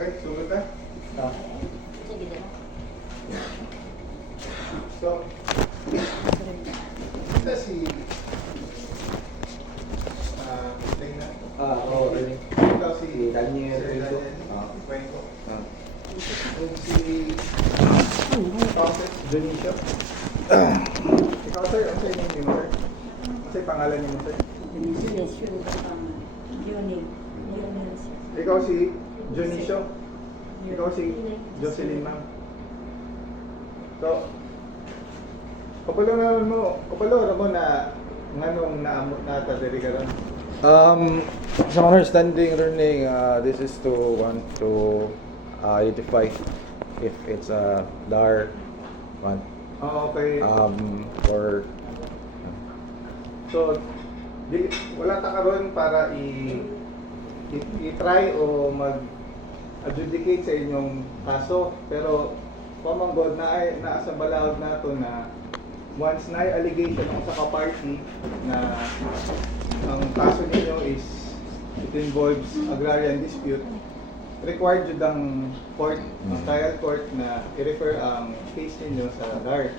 Okay, sugot na. Ah. Sige din. So, ito si Dana. Oo, rin. Ikaw si Si Daniel Sir Cuenco. Daniel Cuenco. Ah. Kung si Francis Dionisio. Ikaw sir, ano sa inyo mo sir? Ano sa pangalan niyo mo sir? Ikaw si Dionisio. Ikaw si Jocelyn ma'am. So, kabalo mo na nganong naamot na ta diri karon. Sa understanding learning, this is to want to identify if it's a DAR one. Oh, okay. Or So, wala ta karon para i-try o mag-adjudicate sa inyong kaso, pero common god na ay naasa balahod nato na once na allegation ng sa ka-party na ang kaso ninyo is it involves agrarian dispute, required jud ang court, ang trial court na i-refer ang case ninyo sa DAR.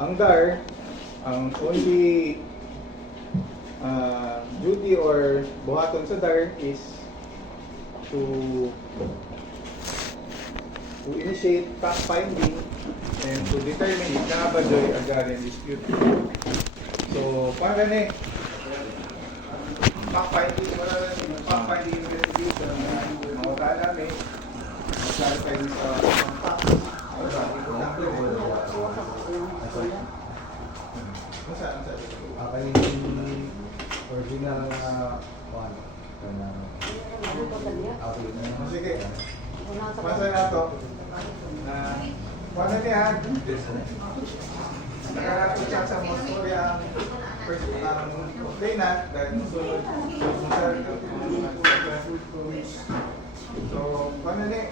Ang DAR, ang only duty or buhaton sa DAR is to initiate fact finding and to determine if nakabajoy agrarian dispute. So, para ni fact finding, fact finding investigation na mawala namin, mag-clarify sa facts. Ako yung original na one. Sige. Masa na to na paano niya nakarakot siya sa Moscoria ang first complainant dahil sunod so paano niya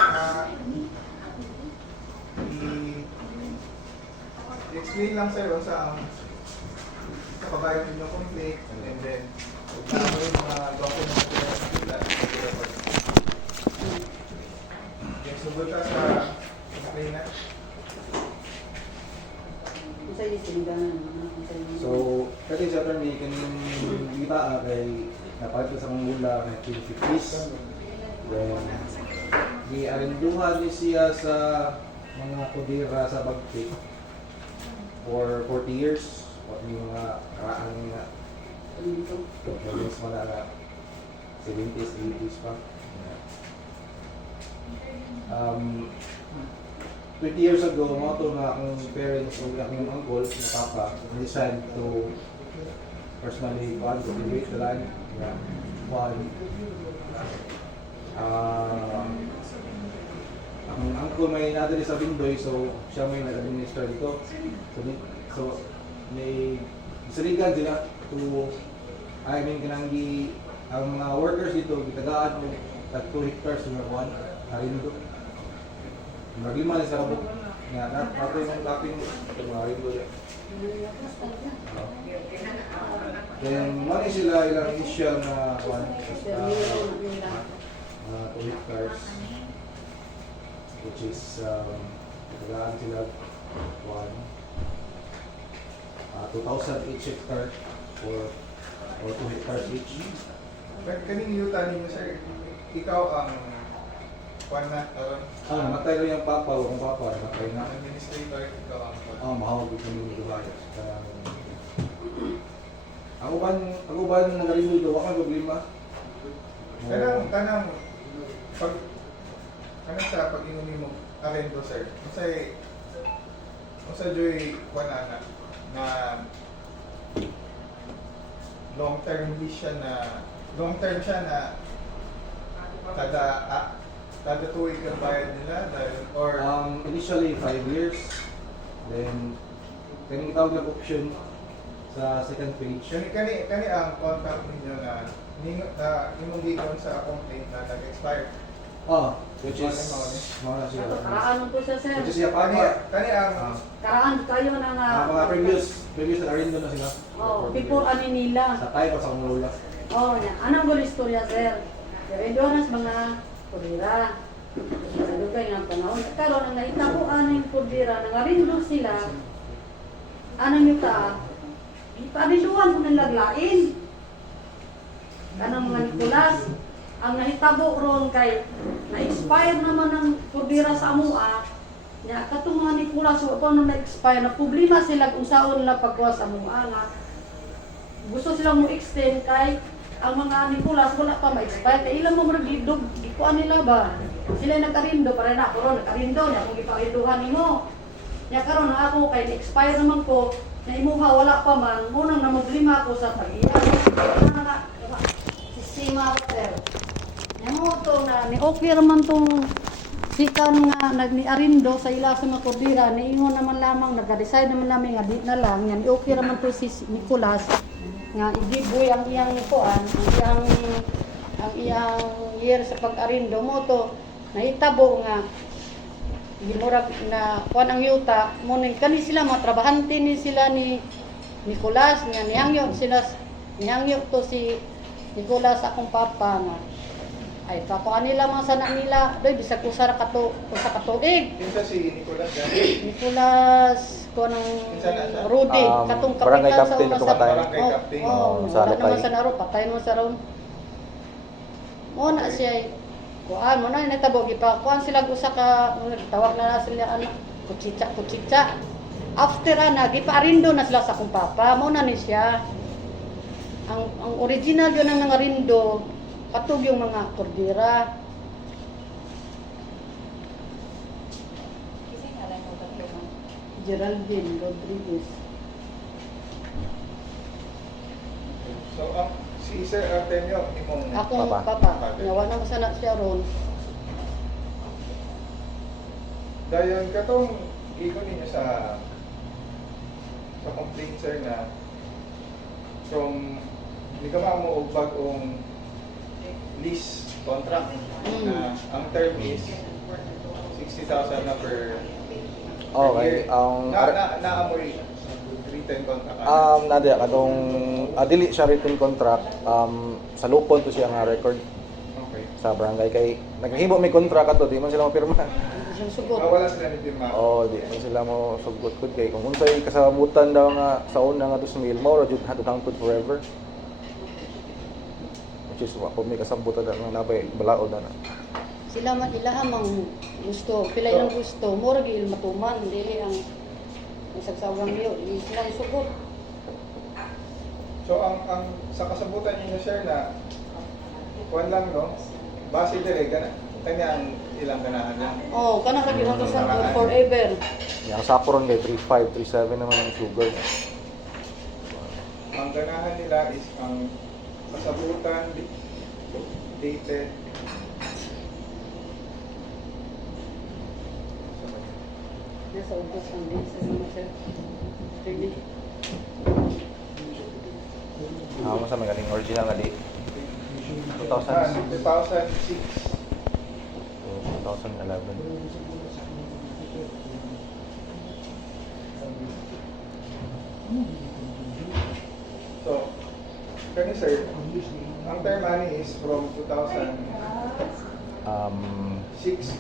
i-explain lang sa'yo sa kabayan ninyo complaint and then tama yung mga documents na nakikita yung subot ka sa complainant. So, kasi sa attorney, kanyang kita kay napalit sa mga mula na 1950s. Then, giarinduhan ni siya sa mga kudira sa Bagtik for 40 years. What yung mga karaan nga mas wala na 70s, 80s pa. 20 years ago, mga ito na akong parents o aking uncle na papa decide to personally cultivate the land. Ang uncle may nadali sa Bindoy, so siya may nag-administer dito. So may saligan sila to, I mean, kananggi ang mga workers dito, gitagaan mo tag 2 hectares na kuhan, harindo. Maglima na sa kabuk nga nato yung laping mga harindo. Then, mali sila ilang initial na kuhan, 2 hectares, which is, gitagaan sila kuhan, 2,000 each hectare or 2 hectares each. Kaning yuta ninyo sir, ikaw ang kwan na karon. Namatay rin yung papa o kung papa, namatay na. Administrator, ikaw ang kwan. Mahawag ko yung dumayos. Ako ba nagaling dito? Ako ang problema. Tanang, sa pag-inumin mo, arendo sir, sa joy kwan na long term siya na kada tuwing ang bayad nila dahil or Initially 5 years. Then kaning tawag na option sa second page. kani ang contract ninyo na imong gigon sa complaint na nag-expire. Which is mga siya. Karaan po siya, sir. Which is siya papa. Kani ang Karaan kayo na nga. Mga previous na arindo na sila. Before ani nila. Sa tayo pa sa mga lola. Anong gulo istorya, sir? Endurance mga Pudira. Sa dugay nga panahon. Karon ang naitabuan ng Pudira, nangarindo sila. Ano nyo ta? Ipaniluan ko ng laglain. Kanang mga Nicolas, ang nahitabo ron kay na-expire naman ng Pudira sa amua. Nya katong mga Nicolas so ito nung na-expire na problema sila kung saan nila pagkuha sa amua nga. Gusto silang mo extend kay ang mga Nicolas wala pa ma-expire kay ilang mo magidog ikuan nila ba. Sila nagkarindo para na karon nagkarindo nya kung ipakiduhan nimo. Nya karon na ako kay expire naman ko na imuha wala pa man munang namoblema ko sa pag-iya. Sistema sir. Namo to na ni okay man tong sikan nga nagni-arindo sa ila sa mga Pudira niingon naman lamang nag-decide naman namin nga di na lang yan okay naman to si Nicolas nga i-giveaway ang iyang kuan ang iyang year sa pag-arindo mo to nahitabo nga gimurag na kuan ang yuta mo ning kani sila mga trabahante ni sila ni Nicolas nga nihangyo to si Nicolas akong papa nga ay pakuan nila mga sana nila doy bisag usa ka katuig Yun siya si Nicolas Gani. Nicolas ko ng Rudy katong barangay kapitan sa captain una itong sa katay. Barangay captain. Sa wala naman Lukay. sa naro patay naman sa ron mo na siya kuan mo na natabo gipa kuan sila usa ka tawag na sila ano kutsitsa after ana giparindo na sila sa akong papa mo na ni siya ang original yun ang nangarindo katug yung mga Pudira. Geraldine Rodriguez. So, si Sir Artemio, imong Akong Papa. papa. Nawa na sana siya ron. dayon katong gigon ninyo sa complaint sir na from di ka mo og bag-ong lease contract na ang term is 60,000 na per Okay, year. ang Naamoy written contract. nada kadong dili siya written contract sa lupon to siya nga record Okay. sa barangay kay naghimo may contract ato di man sila mapirma. Isang sugot. Wala sila ni Pirma. Oh, di man sila mo sugot kod kay kung unsay kasabutan daw nga sa una nga 2,000 mao ra jud hangtod forever. Which is wa ko may kasabutan na nabay balaod na. Sila man ilahamang gusto, pilay ng gusto, mura gil matuman, dili ang sagsawang niyo, sila ang sugot. So ang sa kasabutan niyo share na kuan lang no. Base dire kanya ang ilang ganahan lang. Oh, kana ra gyud sa forever. Yang sapuron kay 35, 37 naman ang sugar. Ang ganahan nila is ang kasabutan dated Nasa ubos ang din sa mga sir. Ready? Mo sa magaling original nga di 2000 2006. 2011. So, kani sir, ang term ani is from 2006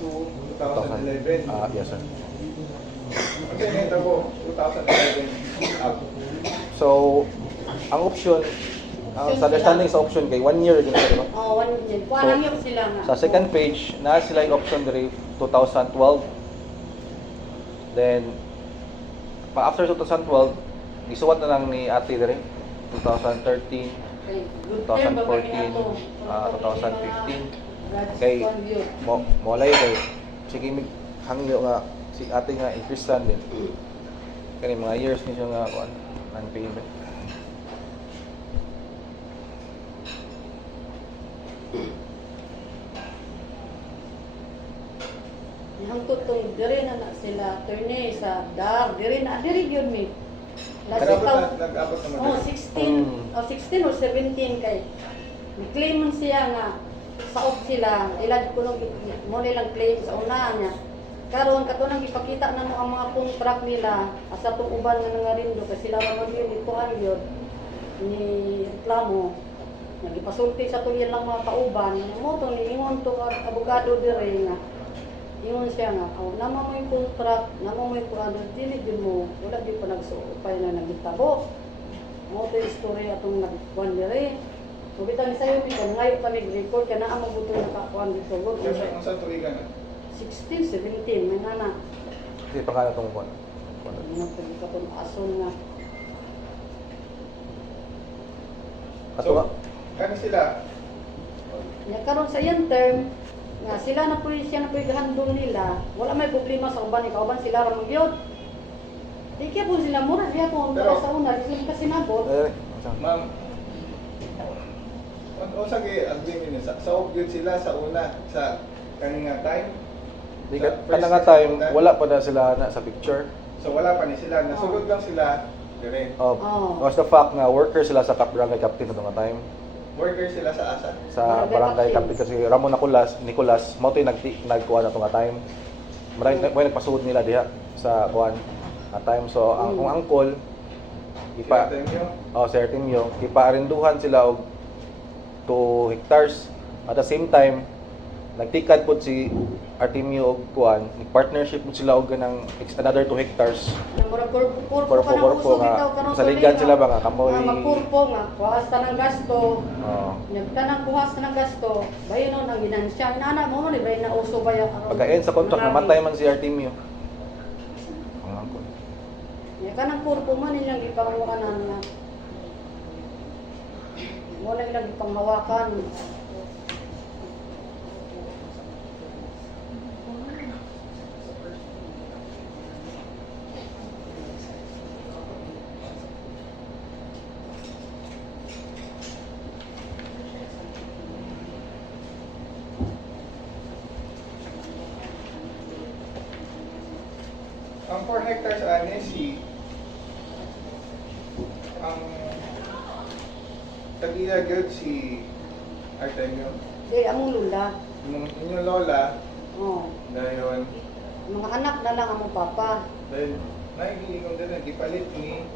to 2011. Yes sir. Ang kinita ko, 2011 up. So, ang option, sa understanding sa option kay 1 year din sila, no? Oh, one din. Kuha lang yun sila nga. Sa second page, na sila yung option diri 2012. Then, after 2012, isuwat na lang ni ate diri 2013, Okay, good term, 2014, 2015. Kay molay kay sige mig hangyo nga si ate nga in Christian din. Kani mga years ni siya nga kuan non-payment. Hangtod tong diri na sila attorney sa DAR, diri gyud mi. Last Nag-abot taon. naman. Oh, din. 16 or 17 kay. Claim man siya nga saot sila, ilan kuno mo nilang claim sa una niya. Karon kato nang ipakita na mo ang mga contract nila asa tong uban nga nangarindo kasi sila man gyud ituan gyud ni reklamo Nagipasulti sa tuyan lang mga kauban. Mo to niingon to abogado dire nga. Ingon siya nga, oh, nama mo yung contract, nama mo yung ano, dili din mo, wala din pa nagsuupay na nagitabo. Mo to yung story atong nagkuhan dire. So bitang sa'yo, bitang ngayon pa nag-record ka na ang mabuto nakakuhan dito. Kung saan tuloy ka na? 16, 17, may nana. Kasi pangalan itong kuwan. Ano to yung katong ason nga. Ato So, nga. kani sila, Nya karon sa iyang term, nga sila na po siya na po handle nila, wala may problema sa uban, ikauban sila ra magyod. Di kaya po sila mura, diya po ang Pero- sa una, di sila kasi nabot. ma'am, o sa agreement niya, sa yun sila sa una, sa kaninga time. Di sa ka, first kana nga and time, second wala pa na sila na sa picture. So wala pa ni sila, nasulod lang sila, dire. Oh. Was the fact nga worker sila sa barangay captain sa mga time. Worker sila sa asa. Sa Barangay barangay captain. captain kasi Ramon Nicolas, mo to yung nagkuha na ito nga time. May nagpasuod nila diha sa kuan na time. So ang kung angkol, Ipa. Ipa, sa Artemio, ipaarinduhan sila og 2 hectares. At the same time, nagtikad po si Artemio og kuan, partnership po sila og ganang another 2 hectares. Mura purpo Purpo, ka na purpo uso nga. bitaw karon Sa ligan sila ba nga, kamoy- magpurpo nga, kuhas ta ng gasto. Oo. Nagtanang kuhas ta ng gasto, bayo no ang ginansya. Inana mo man ibay na uso ba yung Pagka-end sa contract, namatay man si Artemio. Ang angkol. Ya kanang purpo man nilang gipangawakan nga. Wala nilang gipanghawakan. Ang 4 hectares ani si ang tagila gyud si Artemio. Di among lula. Yung inyong lola Oh. dayon Mga anak na lang among papa. dahil naigiingon din gipalit ni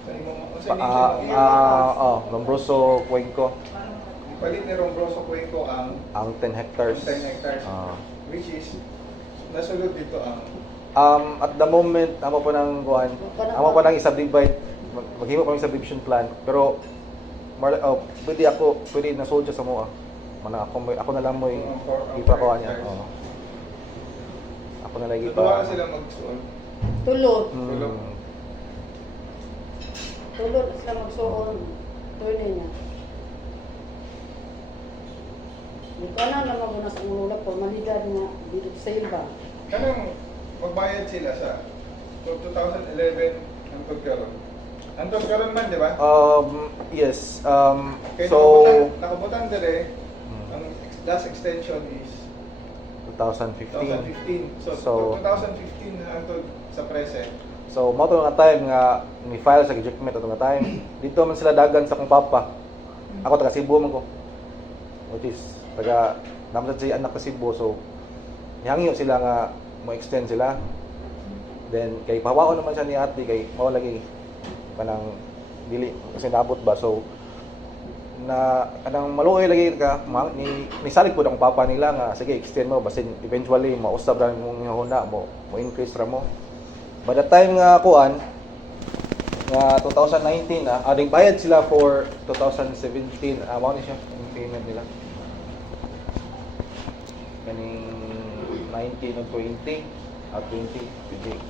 sa imong sa Lombroso Cuenco, gipalit ni Rombroso Cuenco ang ang 10 hectares. 10 hectares Ah. which is nasulod dito ang At the moment, amo pa ng kuan, amo pa nang i-subdivide, maghimo pa ng subdivision plan, pero pwede na sold siya sa mo. Ako na lang mo ipakuha niya. Oo. Ako na lang Tutuwa sila magsuon. Tulod. Tulog. Tulod sila magsuon. Tulod niya. Di ka na naman muna sa lula formalidad nga dito sa iba. Kanang magbayad sila sa 2011 hangtod karon. Hangtod karon man, di ba? Yes. Kaya So nakabutan dire ang last extension is 2015. 2015. So- 2015 hangtod sa present. So, mo to nga time nga ni-file sa ejectment ato nga time. Dito man sila dagan sa kong papa. Ako taga Cebu man ko. Which is naman sa anak sa Cebu. So, nihangyo sila nga mo extend sila. Then kay pawao naman siya ni ate kay mao lagi kanang dili kasi naabot ba. So, na kanang maluoy lagi ka ni salig pud ang papa nila nga sige extend mo basin eventually mausab ra mong huna mo increase ra mo. By the time nga kuan nga 2019 ading bayad sila for 2017 mao ni siya yung payment nila kaning 19 o 20 at 2018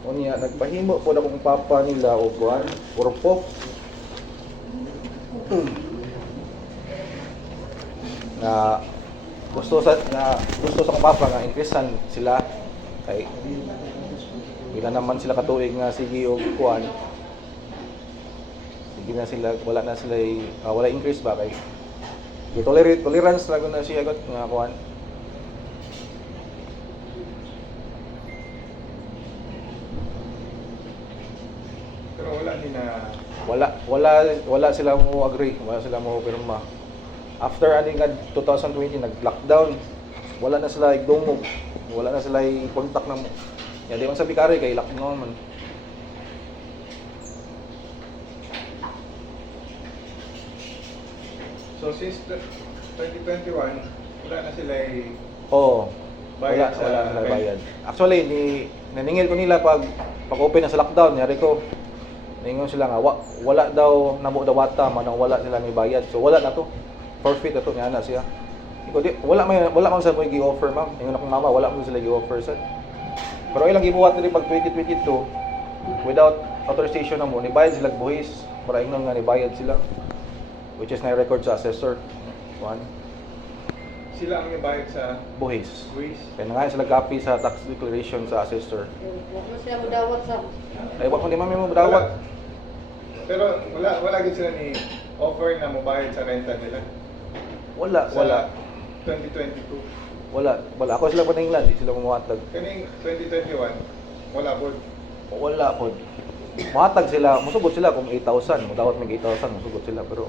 Unya nagpahimo po na kong papa nila o kuan purpo na gusto sa kong papa nga increasean sila kay bila naman sila katuig nga sige og kuan sige na sila wala increase ba kay tolerance lang na siya got nga kuan Pero wala ni na wala sila mo agree, wala sila mo pirma. After aning 2020 nag-lockdown. wala na sila igdungog, wala na sila kontak na mo. Ya di man sabi kare kay lak man. So since 2021, wala na sila Oo. bayad sa wala na rent. bayad. Actually, naningil ko nila pag open na sa lockdown, yari ko, ningon sila nga, wala daw, namo daw wata, manang wala sila may bayad. So wala na to. Forfeit na to, niya na siya. Wala man sa mga gi-offer, ma'am. Ingon akong mama, wala man sila gi-offer sa. Pero ilang gibuhat rin pag 2022, without authorization na mo, nibayad sila buhis. Para ingon nga nibayad sila. Which is na-record sa assessor. One. Sila ang ibayad sa Buhis. buwis. Kaya nga sila copy sa tax declaration sa assessor. Huwag na siya madawat sa... Ay, wag ko ni mami mo dawat. Pero wala gid sila ni offer na mobayad sa renta nila. Wala. Sa 2022. Wala. Ako sila paninglan, di sila mumuhatag. Kaning 2021, wala po. Wala po. Muhatag sila, musugod sila kung 8,000. Mudawat may 8,000, musugod sila. Pero,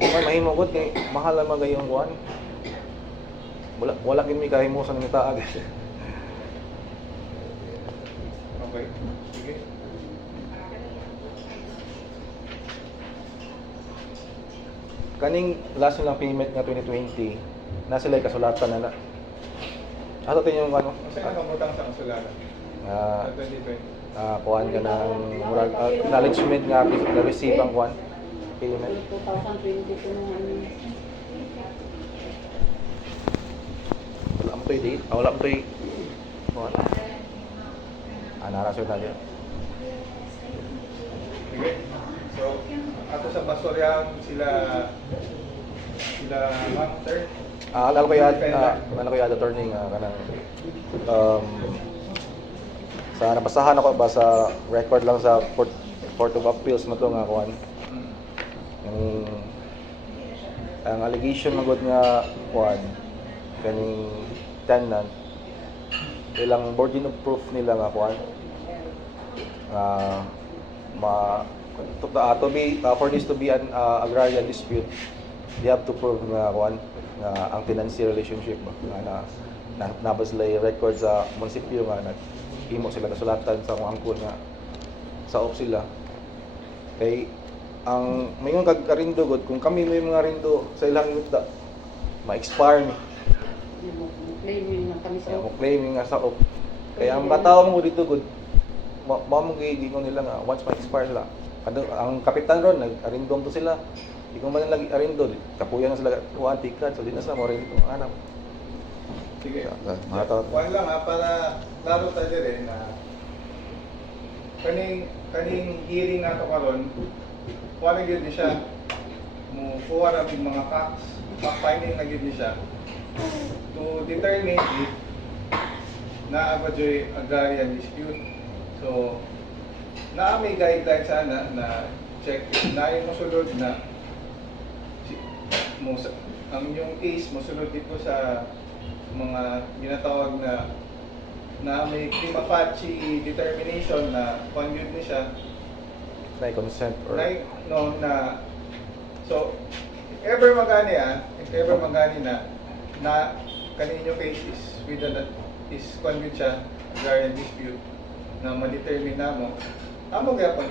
kung may mahimo ko, kay mahal na mga yung kuhan. Wala kin may kahimo sa nangitaag. Okay. Sige. Kaning last nilang payment nga 2020, na sila kasulatan na na. Ato tin yung ano? Ang sa'yo nakamutang sa kasulatan Ah, sa 2020. kuhan ka ng murag acknowledgement nga na-receive ang kuhan payment. 2022 nung ano. Wala mo to'y date? Wala mo to'y kuhan? Narasyonal yun. Sige. So, ato sa Basoryahan sila ma'am, sir. Alala ko yung attorney nga kanang sa nabasahan ako ba sa record lang sa Court of Appeals mo to nga kuhan. Ang allegation magod nga kuhan kaning tenant ilang burden of proof nila nga kuhan for this to be an agrarian dispute, they have to prove nga kuhan nga ang tenancy relationship ba nga nabaslay record sa munisipyo nga himo sila kasulatan sa akong angkol nga sa op sila kay ang mayon kag karindo god kung kami may mga rindo sa ilang yuta ma-expire ni Claiming na kami sa... mo claiming nga sa op kaya ang bataw mo dito god mo gigingon nila nga once ma-expire sila ang kapitan ron nag-arindong to sila di ko man lagi arindo kapuyan na sila tuwan tikat so di na sila mo rin ito anak. Sige. Mga tao. Kuhan lang para klaro tayo rin na kaning hearing nato karon, kuha na gyud ni siya. Kuha ra mig mga facts, fact-finding na gyud ni siya to determine if naaba joy agrarian dispute. So, may guideline sana na check na yung mosulod na ang yung case mosulod dito sa mga ginatawag na may prima facie determination na conduit ni siya Na consent or so if ever magani na kaninyo case is conduit siya agrarian dispute na ma-determine na mo amo gyapon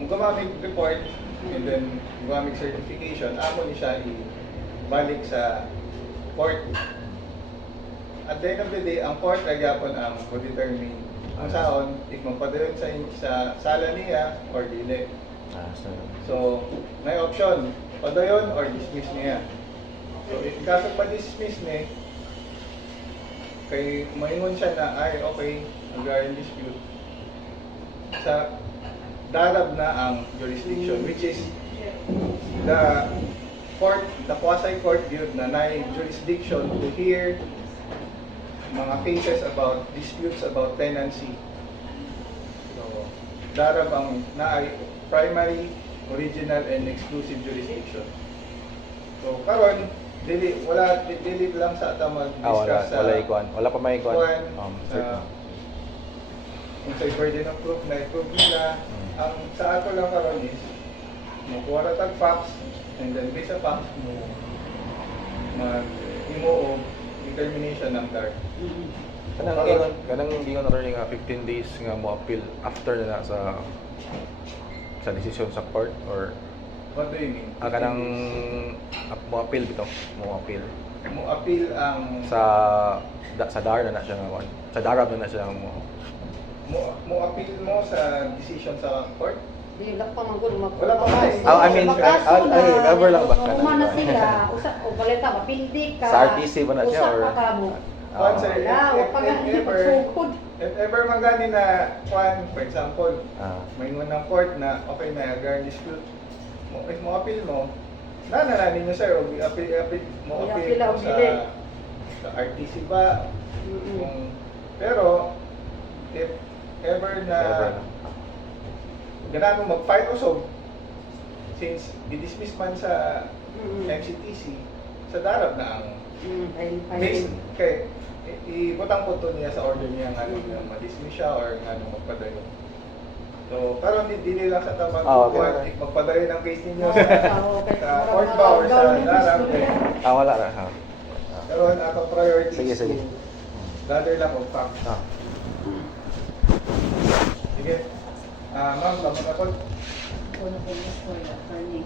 mugamamig report and then mugamig certification amo ni siya balik sa court. At the end of the day, ang court nagyapon ang determine kung saan if magpadayon sa sala niya or dili. So, may option, padayon or dismiss niya. So, if kaso pa-dismiss ni, kay maingon siya na, ay okay, agrarian dispute, sa darab na ang jurisdiction, which is the quasi-court viewed na jurisdiction to hear mga cases about disputes about tenancy. So, darab ang primary, original, and exclusive jurisdiction. So, karon dili lang sa ata mag-discuss sa wala pa may ikuan. Kung sa burden of proof na i-prove nila, ang sa ato lang karon is makuha ra tag facts and then based sa facts mo mag-imo og determination ng guard. Kanang gingon na rin nga 15 days nga mo appeal after na sa decision sa court or What do you mean? kanang mo appeal bitaw, mo appeal Mo appeal ang sa DAR na siya nga kuan. Sa darab na siya mo. mo appeal mo sa decision sa court. Di lang pa manggol Wala pa nga eh. I mean, never lang ba ka Umana sila, usa o balita mapildi ka. Sa RTC ba na siya, or? Usa ka mo. Kwan sir, Wala, wa pa nga pagsugod. if ever man gani na kwan, for example, Ah. may ng court na okay na guard dispute, if mo appeal mo, nanananin nyo sir, o appeal mo appeal I-appeal mo ang dili. sa RTC ba, kung, pero if ever na Never. ganun mag-fight usog, since di-dismiss man sa Mm. MCTC, sa darab na ang Ay, based kay ibutang po to niya sa order niya nga na ma-dismiss siya or nga nung magpadayo. So, pero hindi nila sa tamang Okay. magpadayo ng case ninyo Oo, okay. sa court ba or sa darab. Wala na. Pero ang atong priority Sige, is sige. to gather lang of facts. Sige. Ma'am, laman ako. Kuno ko istorya kani.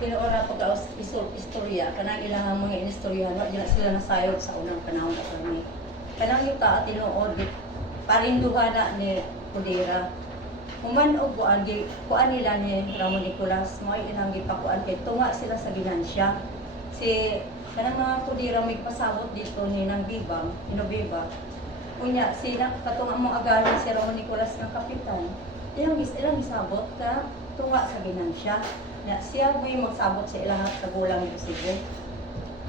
Pero ora pag istorya kanang ilang mga inistorya wa dila sila nasayod sa unang panahon na kani. Kanang yuta at tinuod parinduhan na ni Pudera. Human og kuan nila ni Ramon Nicolas mo ilang gipakuan kay tunga sila sa ginansya. Si kanang mga Pudera may pasabot dito ni nang Bibang, Inobeba. Unya sila katunga mo agalan si Ramon Nicolas nga kapitan. Ilang gisabot ka tunga sa ginansya. Na siya may magsabot sa ilahat sa gulang ni Cebu.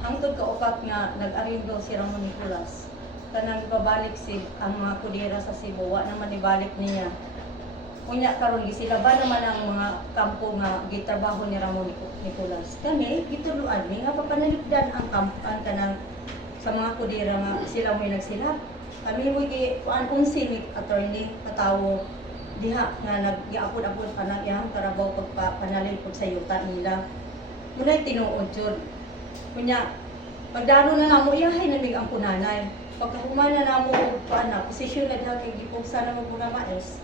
Hangtod kaupat nga nag-arindo si Ramon Nicolas. Kanang babalik ang mga Pudera sa Cebu, wa naman ibalik niya. Unya karon gisilaba naman ang mga kampo nga gitrabaho ni Ramon Nicolas. Kami gituluan mi nga papanalipdan ang kampan kanang sa mga Pudera nga sila may nagsilap. Kami mo kuan unsi attorney katawo diha nga nag-giapod-apod pa na iyang karabaw pagpapanalil pud sa yuta nila. Munay tinuod jud. Kunya pagdaro na namo iyahay na mig ang kunanay. Pagkahumana namo kuan na posisyon na diha kay gipugsa na mo mga maes.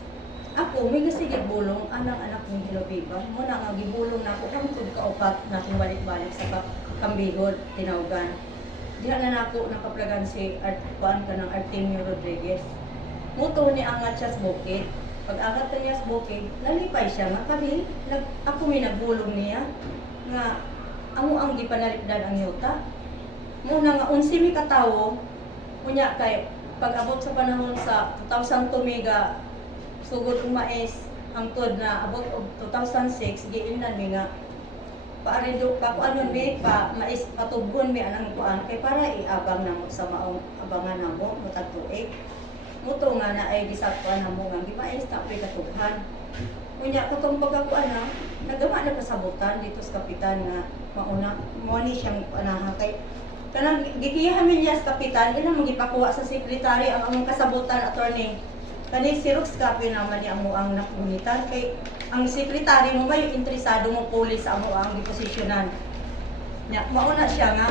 Ako may nasigid bulong anang anak ni Hilobiba. Mo na nga gibulong na ako hangtod kaupat na kung balik-balik sa Kambihod, Tinawgan. Diha na nako nakaplagan si kuan kanang Artemio Rodriguez. Muto ni angat siya sa bukid. Pag-agat niya sa bukid, nalipay siya nga kami, ako may nagbulong niya nga amo ang gipanalipdan ang yuta. Muna nga unsi mi katawo, unya kay pag-abot sa panahon sa 2002 mega sugod ang mais hangtod na abot og 2006 giingnan mi nga paarindo pa kuanon mi pa mais patubgon mi anang kuan kay para iabang namo sa maong abangan namo matag tuig. Muto nga na ay gisaktuan na mo nga di mais ta ko'y katughan. Unya katong pagkakuan na nagama na kasabutan dito sa kapitan nga mauna mo ni siyang anaha kay kanang gikiyahan niya sa kapitan ilang magipakuha sa sekretary ang among kasabutan attorney. Kani Xerox copy naman ni amo ang nakunitan kay ang sekretary mo ba yung interesado mo pulis sa amo ang deposisyonan. Nya mauna siya nga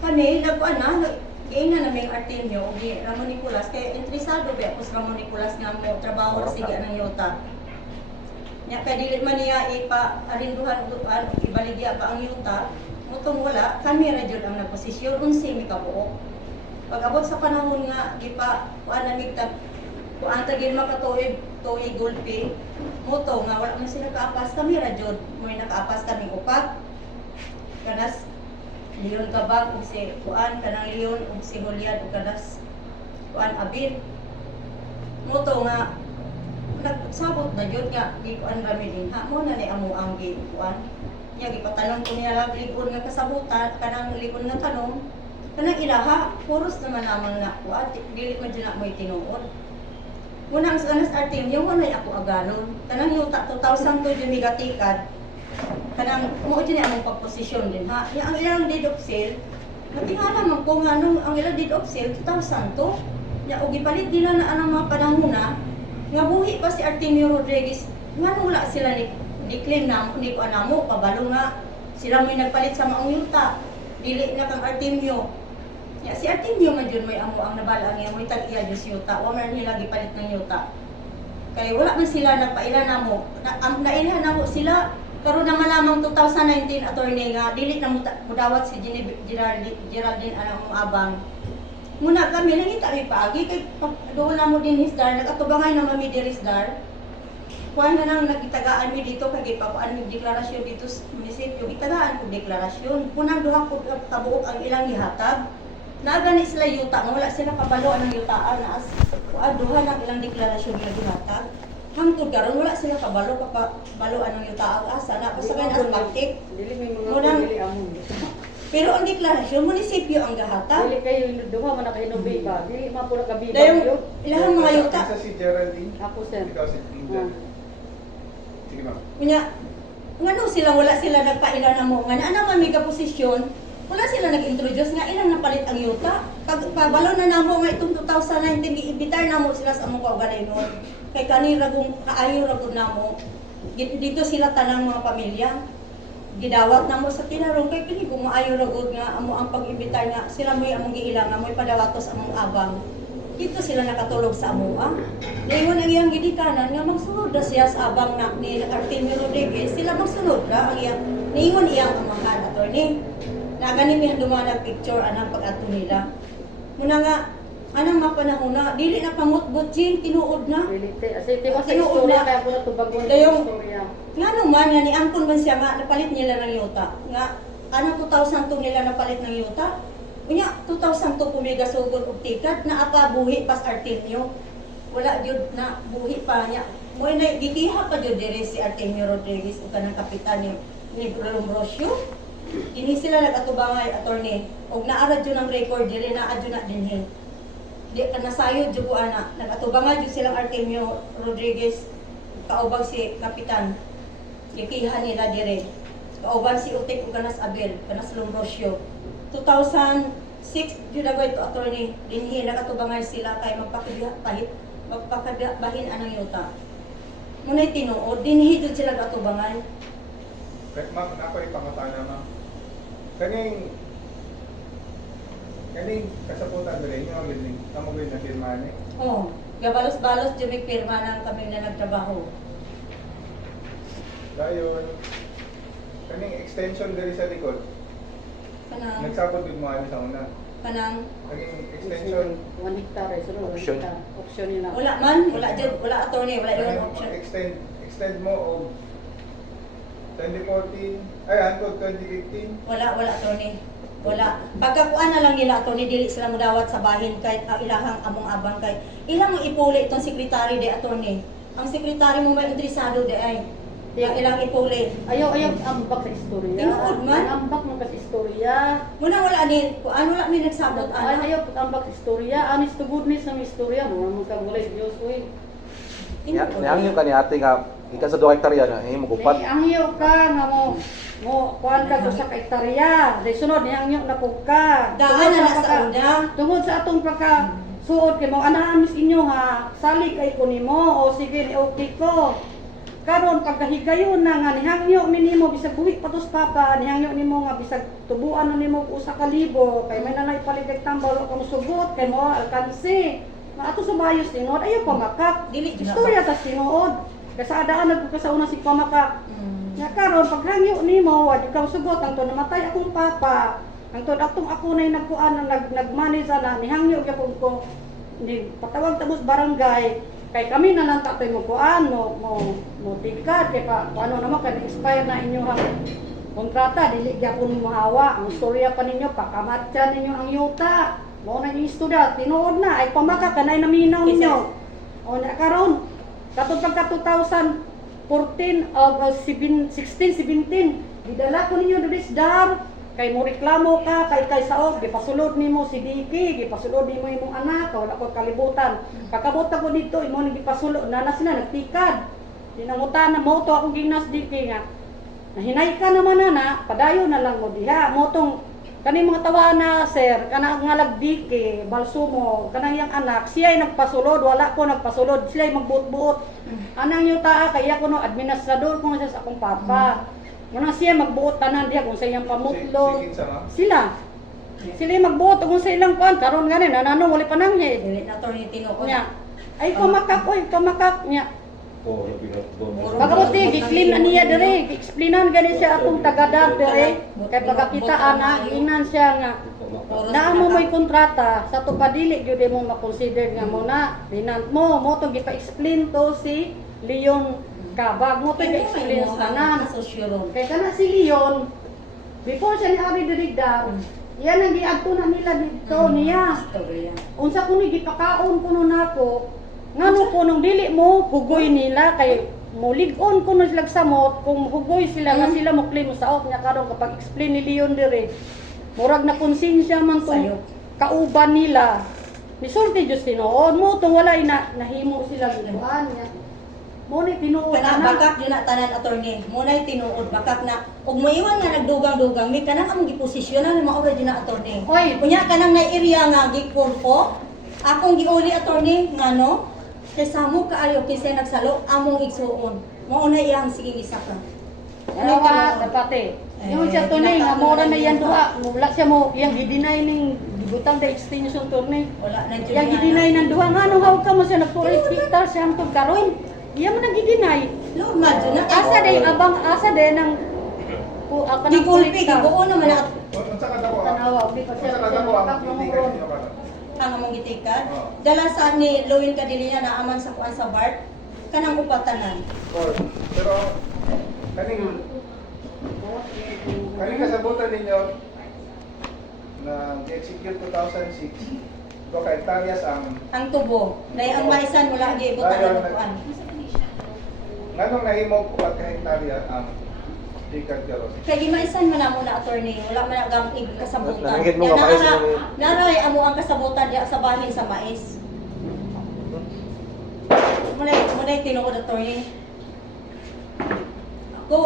kani nagkuan na giingnan naming Artemio o Ramon Nicolas kay interesado ba ako sa Ramon Nicolas nga mo trabaho sige anang yuta. Nya kay dili man niya ipa-arinduhan utuan o ibaligya pa ang yuta, mutong wala kami ra jud ang nagposisyon unsi mi kabuok. Pag-abot sa panahon nga gipa kuan namig tag kuan tagin makatuig tuig gulpi, muto nga wala man sila kaapas kami ra jud moy nakaapas kami upat. Kanas Leon Kabag ug si kuan kanang Leon ug si Julian ug kanas kuan Abin. Muto nga nagsabot na jud nga gikuan rami din ha mo na ni amo ang gikuan. Nya gipatanong ko niya lang ligon nga kasabutan kanang ligon nga tanong kanang ilaha puros naman lamang na kuan dili man jud na moy tinuod. Munang sa kanas Artemio mo na ako aganon kanang yuta 2002 jud migatikad. Kanang mo dyan among pagposisyon din ha. Ya ang ilang deed of sale, natingala man ko nga nung ang ilang deed of sale 2002. Ya og gipalit nila na anang mga panahon na nga buhi pa si Artemio Rodriguez. Nga wala sila ni claim na ni ko anamo pabalo nga sila may nagpalit sa maong yuta. dili na kang Artemio. Ya, si Artemio man jud may amo ang nabala niya, may tag-iya Diyos yuta, wa man nila gipalit ng yuta. Kaya wala man sila nagpaila namo, nailhan namo sila, karon na malamang 2019 attorney nga, dili na mudawat si Geraldine anang abang. Muna kami nangita mi paagi, kay doon na mo din hisdar, nag-atubangay na mami di hisdar. Kuan na nang nagitagaan mi dito kay pakuan mi deklarasyon dito sa munisipyo, itagaan ko deklarasyon. Kunang duha ko kabuok ang ilang gihatag. Nagani sila yuta, nga wala sila kabalo ang yutaan na as duha ng ilang deklarasyon nga gihatag. Hangtod karon wala sila kabalo balo ang yuta ang asa na usa kay aspetic. Dili may mga Munang- dili amon. Pero ang deklarasyon munisipyo ang gahatag. Dili kayo duha man na kayo nubi ba? Dili mapura ka biba. Dayong ilahang mga yuta. Isa si Geraldine. Ako sir. Ikaw si Linda. Sige ma'am. Kunya, ngano sila wala sila nagpaila na mo nga ana man may posisyon. Wala sila nag-introduce nga ilang napalit ang yuta. Pabalo na namo nga itong 2019 giibitar namo sila sa among kaugalay noon. Kay kani ragong kaayo ragong namo. Dito sila tanang mga pamilya. Gidawat namo sa tinarong kay kini kung maayo ragod nga amo ang pag-imbitar nga sila mo'y among giilang nga mo'y padawatos among abang. Dito sila nakatulog sa amoa. Dayon ang iyang gidikanan nga magsunod na siya sa abang na ni Artemio Rodriguez, sila magsunod na ang iyang niingon iyang amahan attorney. Na gani mi dumanag picture anang pag-ato nila. Muna nga anang mapanahon na dili na pamutbot jing tinuod na. Dili te. Asa iti sa Tinuod istorya na. kaya ko na tubagon Dayong- istorya. Nga naman nga ni angkon man siya nga napalit nila ng yuta. Nga anong 2002 nila napalit ng yuta? Unya 2002 pumiga sugod og tikat na apa buhi pas Artemio. Wala jud na buhi pa niya. Mo na gikiha pa jud diri si Artemio Rodriguez ug kanang kapitan ni Ambrosio. Ini sila nag-atubangay attorney og naara jud ang record diri na adyo na dinhi. Di ka nasayod jud ko ana. Nag-atubangay jud silang Artemio Rodriguez kaubang si kapitan. Gikihan nila dire. Kauban si Utek ug kanas Abel, kanas Lombrosio. 2006 jud agay to attorney dinhi nagatubangan sila kay magpakabahin anang yuta. Munay tinuod dinhi jud sila gatubangan. Kahit ma'am, nako'y pangutana ma'am. Kaning kasaputan rin yung galing. Kamugin na firman eh. Oh, gabalos-balos jud may pirma nang kami na nagtrabaho. Dayon, kaning extension diri sa likod. Kanang Nagsabot din mo ano sa una. kanang Kaning extension. 1 hectare sunod Option. Option nila. wala man, wala jud, wala attorney, wala yon Kaning option. extend mo o 2014, ay hangtod 2015. Wala attorney. Wala. Pagkakuan na lang nila attorney dili sila modawat sa bahin kahit ilahang among abang kay ilang ipuli itong sekretary de attorney. Ang sekretary mo may interesado de ay ilang ipuli. Ayaw ambak sa istorya. Tinuod man. Ambak mo kasi istorya. Muna wala ni ano wala mi nagsabot ana. Ayaw ambak sa istorya. Honest to goodness ng istorya mo. Mga kagulay Diyos uy. Nihangyo ka ni ate nga ika sa 2 hektarya na himo gupat. Angyo ka nga mo kuan ka sa hektarya. Dai sunod nihangyo na pug ka. Daan na nasa una. Tungod sa atong pagka suod kay mo anahan mis inyo ha. Sali kay ko nimo o sige ni okay ko. Karon pagkahigayon na nga nihangyo minimo bisag buhi patos papa nihangyo nimo nga bisag tubuan na nimo usa ka libo kay may nanay paligag tambal o kamusugot kay mo alkansi. Nga ato sa bayos tingod ayaw pamakak. Dili jud na. Istorya tas tinuod. Kasaadaan nagko sa una si pamakak. Mm. Nga karon paghangyo nimo wa di ka sugot ang to namatay akong papa. Ang to atong ako nay nagkuan nagmanage na nihangyo gyapon ko ni patawag tabos barangay kay kami na lang tatoy mo kuan mo tingkad kay pa ano naman kay expire na inyo ang kontrata dili gyapon mahawa ang storya pa ninyo pakamatyan ninyo ang yuta mo na yung istorya tinuod na ay pamaka kanay naminaw ninyo o na karon katong pagka 2014 16 17 gidala ko ninyo diri sa dar kay mo reklamo ka kay saog gipasulod nimo si Diki gipasulod nimo imong anak wala ko kalibutan kakabot ko dito imo ni gipasulod na sila nagtikad dinangutan na mo to akong gingnas Diki nga nahinay ka naman na padayon na lang mo diha mo tong kani mga tawa na sir kana nga lagdiki balsumo kanang yang anak siya ay nagpasulod wala ko nagpasulod sila ay magbuot-buot anang yung taa kaya ko no administrador ko nga siya sa akong papa Muna siya magbuot tanan diha kung sa iyang pamutlog. Sige, sa nga. Sila. Sila yung magbuot kung sa ilang kuan karon gani nanano wala pananghid. Dili na attorney tinuod. Nya. Ay kamakak oy, kamakak nya. Oh, labi na doon. Pagkabuti gi-clean na niya dire, gi-explainan gani siya atong tagadar dire. Kay pagkakitaan na ingnan siya nga naamo mo'y kontrata sa tupadili gyud mo ma-consider nga mo na binant mo to gipa-explain to si Leon Cabag mo to gi-explain sa tanan. Asosyo Kaya kana si Leon, before siya ni Ari Dirigdar, yan ang giadto na nila dito niya. Istorya. Unsa kuno gipakaon kuno nako, ngano ko nung dili mo hugoy nila kay mulig-on kuno sila samot kung hugoy sila nga sila mo claim sa niya karon kapag explain ni Leon dire. Murag na konsensya man tong Sayop. kauban nila. Misulti Diyos tinuod mo tong walay na nahimo sila gituan niya. Mo ni tinuod Kana na. bakak yun na tanan attorney. Munay tinuod bakak na ug moiwan nga nagdugang-dugang mi kanang among giposisyonan na maura yun na attorney. Oy, Kunya kanang na area nga gikurpo. Akong giuli attorney ngano kay samo kaayo kinsa nagsalo among igsuon. Mao na iyang sige isa ka. dalawa dapate. Yung siya tunay nga mora na yan duha, wala siya mo yang gidinay ning gibutang da extension tunay. Wala na jud. Yang gidinay nang duha nga no how ka mo siya nagturit hectare siya hangtod karon. Iya mo nang gidinay. Normal jud na. Asa day abang asa day nang ku ako Di gulpi gibuo naman na Unsa ka dako? Tanawa, di pa siya Unsa ka dako ang titigan ninyo karon? ang among gitikan. Oo. Dala sa ni Loin Cadilina na aman sa kuan sa BART kanang upatanan. Pero kaning kasabutan ninyo na execute 2006 do kay Tarias ang Ang tubo, dahil ang maisan wala gi butan ang kuan. nganong nahimo ko ka hektarya ang tikat karon. Kay di maisan man na muna attorney, wala man na gamig kasabutan. Naningid mo Kaya ba mais naara- mo? naray amo ang kasabutan diya sa bahin sa mais. Munay tinuod attorney. Ako